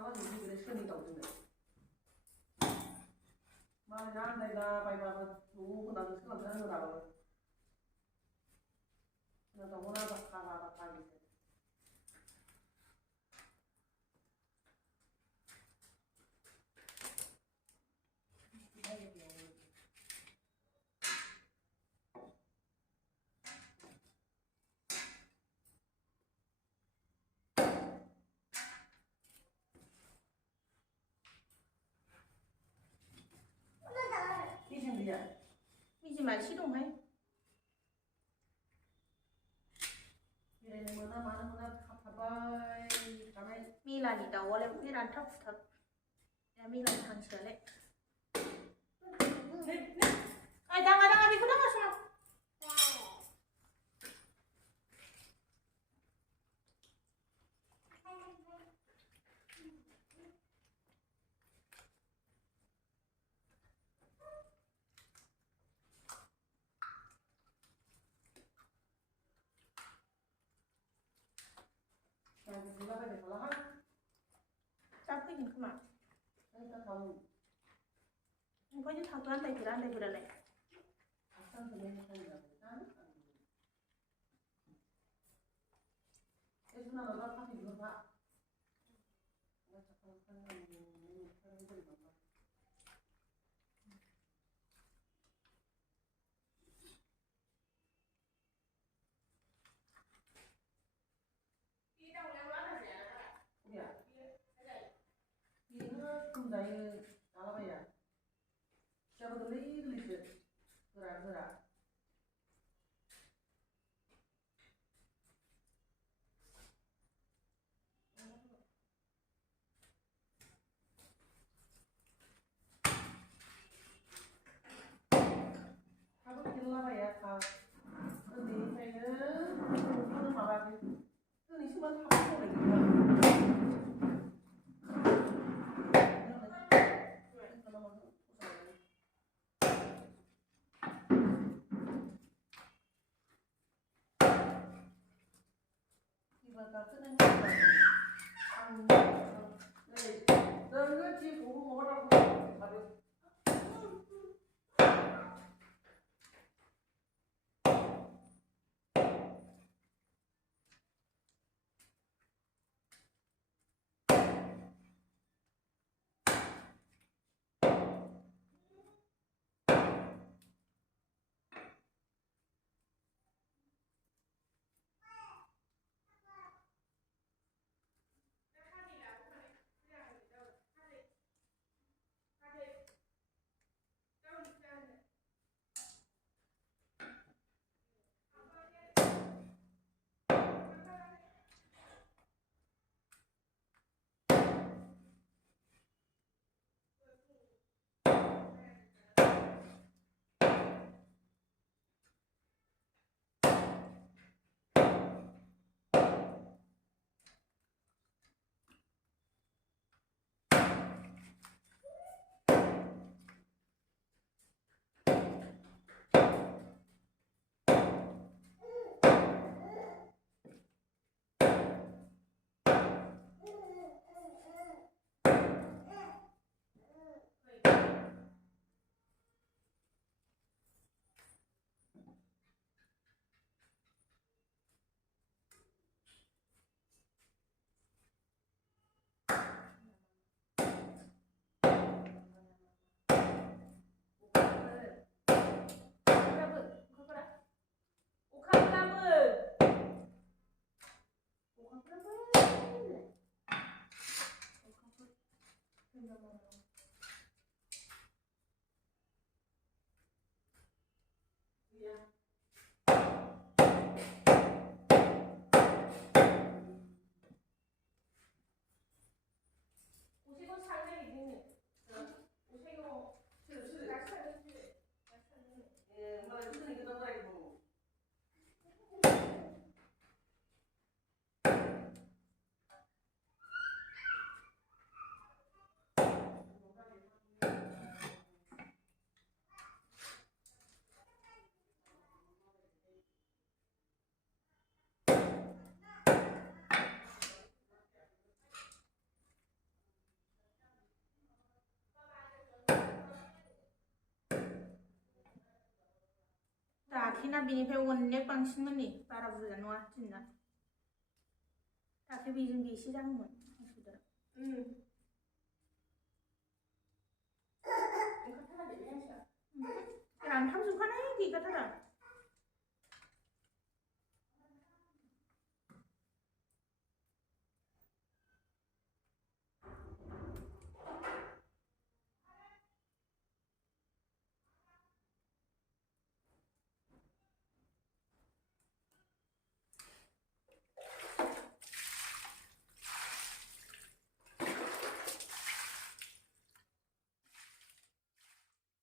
mà thì cái đấy đi đầu từ đấy mà nhà đây là bài mà chú cũng đang cứ làm sao nào rồi nó đâu có nào bắt tay gì 삐진 gì à 삐지 말 시동해 đây là mưa mà nó khắp bay cái này 미란이 나 원래 미란 탑탑 야 미란 당시에 아이 나가 미고 나가서 chúng ta phải để nó hát 짜프긴 그만 đây ta thầu 이번에 다도 한대 그러네 xong thì lên không được cái chúng nó phát hiện được ạ nó chắc không phân làm phân gì mà không đấy đó là bây giờ cho nó lấy lịch rồi 하고 길러봐야 다 근데 이제는 말하기 그 이수만 하고 그러니까 이거가 끄는 거야. 네. 너 이거 지금 보고 먹으라고 바로. दाख्लैना बेनिफ्राय अनेक बांसिनमोन नै बारा बुरजा नङा दिनना दाख्लै बेजों एसे जागौमोन हस्पिटालाव रानथाबजोबखानाय गैखाथारा